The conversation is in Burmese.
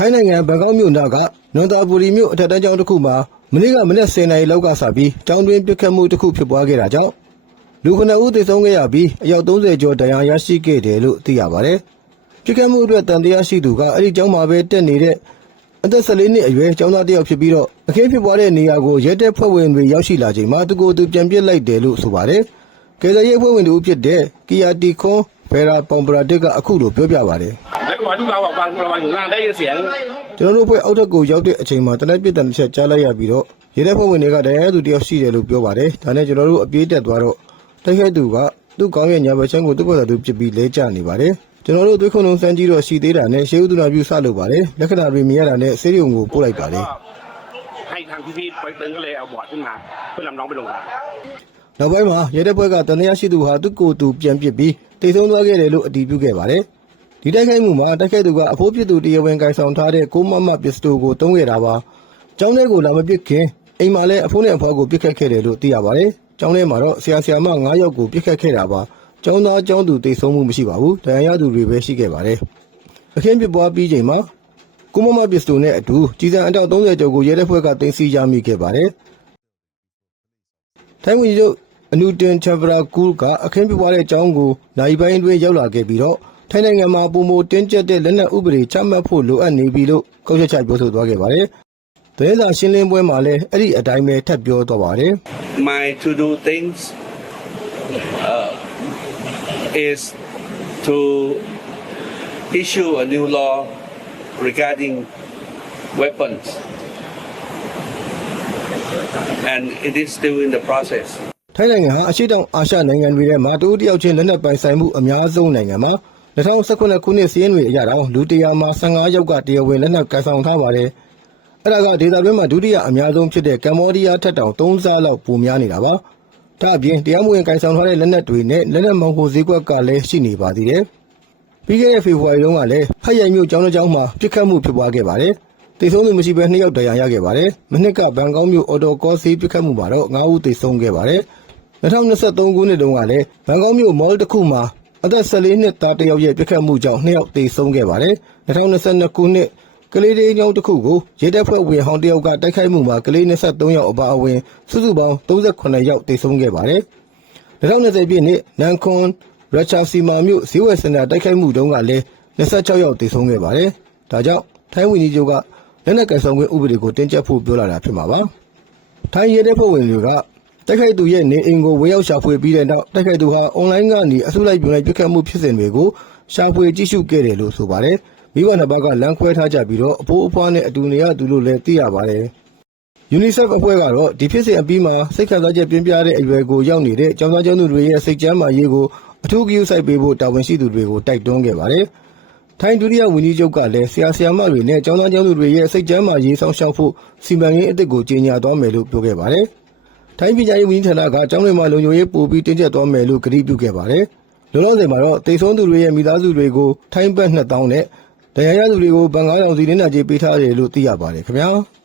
ထိုင်းနိုင်ငံဘန်ကောက်မြို့နာကနွန်တာပူရီမြို့အထက်တန်းကျောင်းတစ်ခုမှာမနေ့ကမနက်10:00 နာရီလောက်ကစပြီးကျောင်းတွင်းပစ်ခတ်မှုတစ်ခုဖြစ်ပွားခဲ့တာကြောင့်လူ9 ဦးသေဆုံးခဲ့ရပြီးအယောက်30ကျော်ဒဏ်ရာရရှိခဲ့တယ်လို့သိရပါတယ်။ပစ်ခတ်မှုအတွက်တန်တရားရှိသူကအဲ့ဒီကျောင်းမှာပဲတက်နေတဲ့အသက်14နှစ်အရွယ်ကျောင်းသားတစ်ယောက်ဖြစ်ပြီးတော့အခင်းဖြစ်ပွားတဲ့နေရာကိုရဲတပ်ဖွဲ့ဝင်တွေရောက်ရှိလာချိန်မှာသူကိုယ်သူပြန်ပစ်လိုက်တယ်လို့ဆိုပါတယ်။ကယ်ဆယ်ရေးအဖွဲ့ဝင်တို့ဖြစ်တဲ့ကီယာတီခွန်ဖယ်ရာပေါင်ပရာတစ်ကအခုလိုပြောပြပါတယ်။ကျွန်တော်တို့ဖွဲ့အောက်ထပ်ကိုရောက်တဲ့အချိန်မှာတနက်ပြစ်တံတစ်ချက်ကြားလိုက်ရပြီးတော့ရဲတပ်ဖွဲ့ဝင်တွေကဒဏ်ရာရသူတယောက်ရှိတယ်လို့ပြောပါတယ်။ဒါနဲ့ကျွန်တော်တို့အပြေးတက်သွားတော့တိုက်ခိုက်သူကသူ့ကောင်းရဲ့ညာဘက်ချမ်းကိုသူ့ဘက်သူပစ်ပြီးလဲကျနေပါတယ်။ကျွန်တော်တို့သွေးခုံလုံးစမ်းကြည့်တော့ရှိသေးတာနဲ့ရှေးဦးသူနာပြုစလုပ်ပါတယ်။လက္ခဏာတွေမြင်ရတာနဲ့ဆေးရုံကိုပို့လိုက်ပါတယ်။နောက်ပိုင်းမှာရဲတပ်ဖွဲ့ကတန်တရားရှိသူဟာသူ့ကိုယ်သူပြန်ပစ်ပြီးတိတ်ဆုံးသွားခဲ့တယ်လို့အတည်ပြုခဲ့ပါတယ်။ဒီတိုက်ခိုက်မှုမှာတိုက်ခိုက်သူကအဖိုးပြစ်သူတရားဝင်ကိုင်ဆောင်ထားတဲ့6 မမပစ္စတိုကိုတုံးခဲ့တာပါ။ကျောင်းထဲကိုလာမပစ်ခင်အိမ်မှာလည်းအဖိုးနဲ့အဖွားကိုပစ်ခတ်ခဲ့တယ်လို့သိရပါတယ်။ကျောင်းထဲမှာတော့ဆရာမ9ယောက်ကိုပစ်ခတ်ခဲ့တာပါ။ကျောင်းသားကျောင်းသူတိတ်ဆုံးမှုမရှိပါဘူး။ဒဏ်ရာရသူတွေပဲရှိခဲ့ပါတယ်။အခင်းဖြစ်ပွားပြီးချိန်မှာ6 မမပစ္စတိုနဲ့အတူကြီးစံအတောက်30ကျော်ကိုရဲတပ်ဖွဲ့ကတင်စီရမိခဲ့ပါတယ်။ထိုင်းဝန်ကြီးချုပ်အနူတင်ချဗရာကူကအခင်းဖြစ်ပွားတဲ့ကျောင်းကိုနိုင်ပိုင်းတွင်ရောက်လာခဲ့ပြီးတော့ထိုင်းနိုင်ငံမှာပုံမတင်းကျပ်တဲ့လက်နက်ဥပဒေချမှတ်ဖို့လိုအပ်နေပြီလို့ကောက်ချက်ချပြောဆိုသွားခဲ့ပါတယ်။သတင်းစာရှင်းလင်းပွဲမှာလည်းအဲ့ဒီအတိုင်းပဲထပ်ပြောသွားပါတယ်။ My to do things is to issue a new law regarding weapons and it is still in the process. ထိုင်းနိုင်ငံဟာအရှေ့တောင်အာရှနိုင်ငံတွေထဲမှာတဦးတယောက်ချင်းလက်နက်ပိုင်ဆိုင်မှုအများဆုံးနိုင်ငံမှာ2019ခုနှစ်စီးရင်တွေအရတော့လူ100မှာ15ယောက်ကတရားဝင်လက်နက်ကင်ဆောင်ထားပါတယ်။အဲ့ဒါကဒေသတွင်းမှာဒုတိယအများဆုံးဖြစ်တဲ့ကမ္ဘောဒီးယားထက်တောင်3ဆလောက်ပိုများနေတာပါ။ဒါအပြင်တရားမဝင်ကင်ဆောင်ထားတဲ့လက်နက်တွေနဲ့လက်နက်မောင်ခိုဈေးကွက်ကလည်းရှိနေပါသေးတယ်။ပြီးခဲ့တဲ့ဖေဖော်ဝါရီတုန်းကလည်းဖတ်ရိုင်မြို့ကျောင်းတစ်ကျောင်းမှာပစ်ခတ်မှုဖြစ်ပွားခဲ့ပါတယ်။သေဆုံးသူမရှိဘဲ2ယောက်ဒဏ်ရာရခဲ့ပါတယ်။မနှစ်ကဘန်ကောက်မြို့အော်တိုကောစီးပစ်ခတ်မှုမှာတော့9ဦးသေဆုံးခဲ့ပါတယ်။2023ခုနှစ်တုန်းကလည်းဘန်ကောက်မြို့မော်လ်တစ်ခုမှာအသက်14နှစ်သားတစ်ယောက်ရဲ့ပြစ်ခတ်မှုကြောင့်2ယောက်သေဆုံးခဲ့ပါတယ်။2022ခုနှစ်ကလေးလေးကျောင်းတစ်ခုကိုရဲတပ်ဖွဲ့ဝင်ဟောင်းတစ်ယောက်ကတိုက်ခိုက်မှုမှာကလေး23ယောက်အပါအဝင်စုစုပေါင်း38ယောက်သေဆုံးခဲ့ပါတယ်။2020ပြည့်နှစ်နန်ခွန်ရချာစီမာမြို့ဈေးဝယ်စင်တာတိုက်ခိုက်မှုတုန်းကလည်း26ယောက်သေဆုံးခဲ့ပါတယ်။ဒါကြောင့်ထိုင်းဝန်ကြီးချုပ်ကလက်နက်ကင်ဆောင်ခွင့်ဥပဒေကိုတင်းကျပ်ဖို့ပြောလာတာဖြစ်မှာပါ။ထိုင်းရဲတပ်ဖွဲ့ဝင်တွေကတိုက်ခိုက်သူရဲ့နေအိမ်ကိုဝင်ရောက်ရှာဖွေပြီးတဲ့နောက်တိုက်ခိုက်သူဟာအွန်လိုင်းကနေအစုလိုက်ပြုံလိုက်ပစ်ခတ်မှုဖြစ်စဉ်တွေကိုရှာဖွေကြည့်ရှုခဲ့တယ်လို့ဆိုပါတယ်။မိဘနှစ်ပါးကလမ်းခွဲထားကြပြီးတော့အဖိုးအဖွားနဲ့အတူနေရသူလို့လည်းသိရပါတယ်။ UNICEF အဖွဲ့ကတော့ဒီဖြစ်စဉ်အပြီးမှာစိတ်ခံစားချက်ပြင်းပြတဲ့အရွယ်ကိုရောက်နေတဲ့ကျောင်းသားကျောင်းသူတွေရဲ့စိတ်ကျန်းမာရေးကိုအထူးဂရုစိုက်ပေးဖို့တာဝန်ရှိသူတွေကိုတိုက်တွန်းခဲ့ပါတယ်။ထိုင်းဒုတိယဝန်ကြီးချုပ်ကလည်းဆရာမတွေနဲ့ကျောင်းသားကျောင်းသူတွေရဲ့စိတ်ကျန်းမာရေးစောင့်ရှောက်ဖို့စီမံကိန်းအသစ်ကိုကြီးညာသွားမယ်လို့ပြောခဲ့ပါတယ်။ထိုင်းပြည်ရေးဝန်ကြီးဌာနကကျောင်းတွေမှာလုံခြုံရေးပို့ပြီးတင်းကျပ်သွားမယ်လို့ကြေညာပြုခဲ့ပါတယ်။လောလောဆယ်မှာတော့တိတ်ဆုံးသူတွေရဲ့မိသားစုတွေကိုထိုင်းဘတ်2000နဲ့ဒဏ်ရာရသူတွေကိုဘန်9,000စီနင်းနာကြေးပေးထားတယ်လို့သိရပါတယ်ခင်ဗျာ။